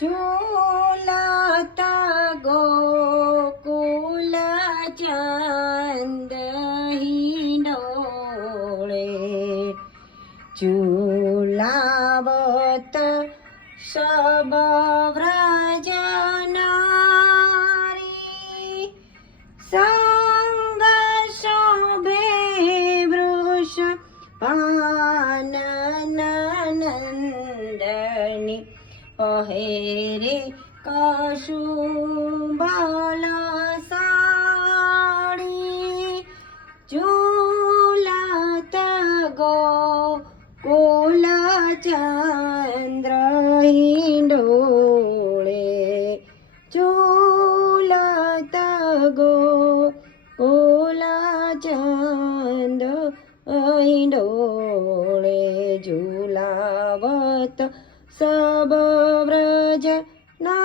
झूलता गोकुल चंद हिंडोळे झूलावत सब व्रज नारी संग शोभे वृष पाननंदनी पहेरे कशुंभल साड़ी झूलत गोकुल चंद्र हिंडोळे झूलत गोकुल चंद्र हिंडोळे झूलावत सब व्रज ना